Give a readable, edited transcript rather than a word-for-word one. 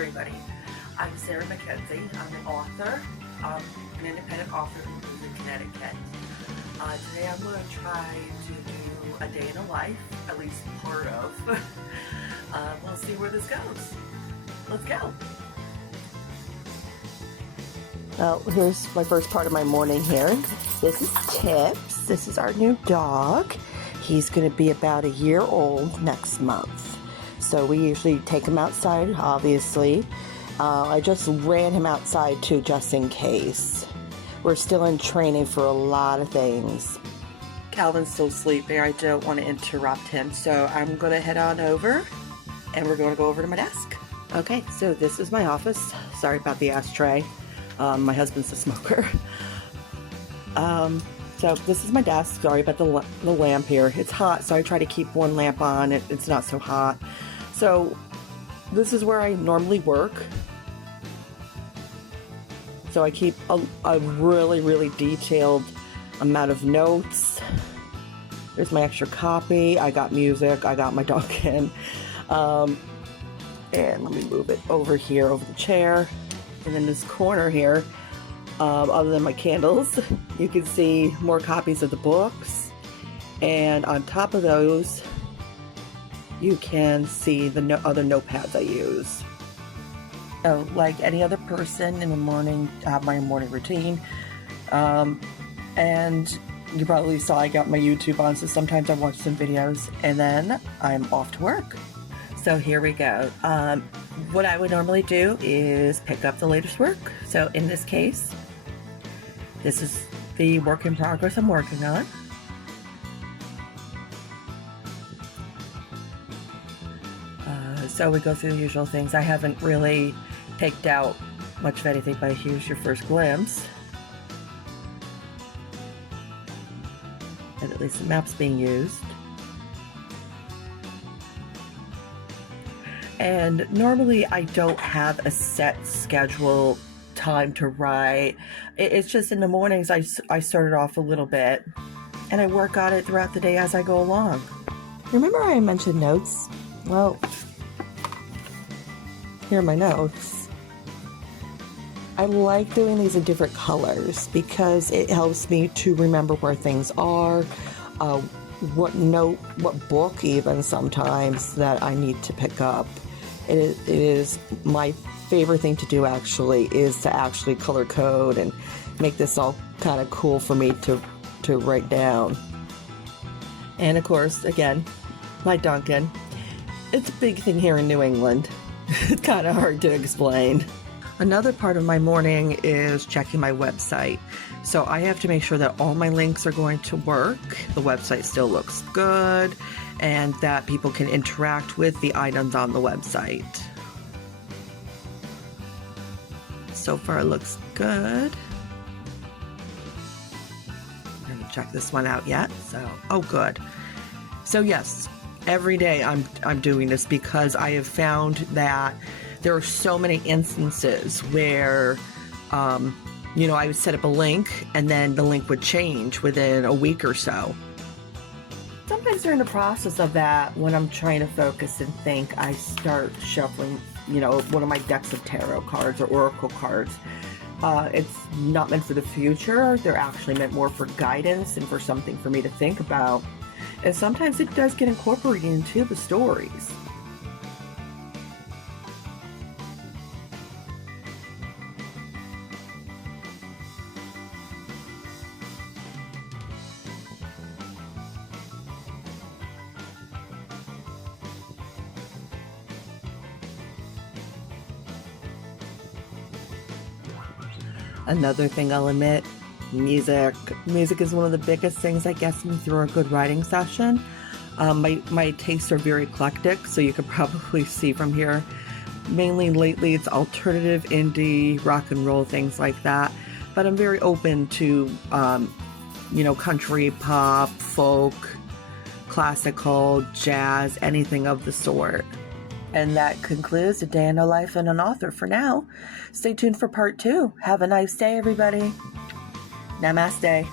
everybody. I'm Sarah Mackenzie. I'm an author, an independent author who lives in Connecticut. Today I'm going to try to do a day in a life, at least part of. We'll see where this goes. Let's go. Well, here's my first part of my morning here. This is Tips. This is our new dog. He's going to be about a year old next month. So we usually take him outside, obviously. I just ran him outside too, just in case. We're still in training for a lot of things. Calvin's still sleeping. I don't want to interrupt him. So I'm going to head on over and we're going to go over to my desk. Okay, so this is my office. Sorry about the ashtray. My husband's a smoker. So this is my desk. Sorry about the lamp here. It's hot, so I try to keep one lamp on. It's not so hot. So this is where I normally work. So I keep a really, really detailed amount of notes. There's my extra copy. I got music. I got my dog in. And let me move it over here, over the chair. And in this corner here, other than my candles, you can see more copies of the books. And on top of those, you can see the other notepads I use. So, like any other person in the morning, I have my morning routine. And you probably saw I got my YouTube on, so sometimes I watch some videos and then I'm off to work. So here we go. What I would normally do is pick up the latest work. So in this case, this is the work in progress I'm working on. So we go through the usual things. I haven't really picked out much of anything, but here's your first glimpse. And at least the map's being used. And normally I don't have a set schedule time to write. It's just in the mornings I start it off a little bit and I work on it throughout the day as I go along. Remember I mentioned notes? Well, here are my notes. I like doing these in different colors because it helps me to remember where things are, what book even sometimes that I need to pick up. It is my favorite thing to do actually, is to actually color code and make this all kind of cool for me to write down. And of course, again, my Dunkin'. It's a big thing here in New England. It's kind of hard to explain. Another part of my morning is checking my website. So I have to make sure that all my links are going to work, the website still looks good, and that people can interact with the items on the website. So far it looks good. I haven't checked this one out yet, so, oh good. So yes, every day I'm doing this because I have found that there are so many instances where, I would set up a link and then the link would change within a week or so. Sometimes during the process of that, when I'm trying to focus and think, I start shuffling, one of my decks of tarot cards or oracle cards. It's not meant for the future. They're actually meant more for guidance and for something for me to think about. And sometimes it does get incorporated into the stories. Another thing I'll admit, music. Music is one of the biggest things that gets me through a good writing session. My tastes are very eclectic, so you can probably see from here. Mainly lately it's alternative, indie, rock and roll, things like that. But I'm very open to, country, pop, folk, classical, jazz, anything of the sort. And that concludes A Day in the Life of an Author for now. Stay tuned for part 2. Have a nice day, everybody. Namaste.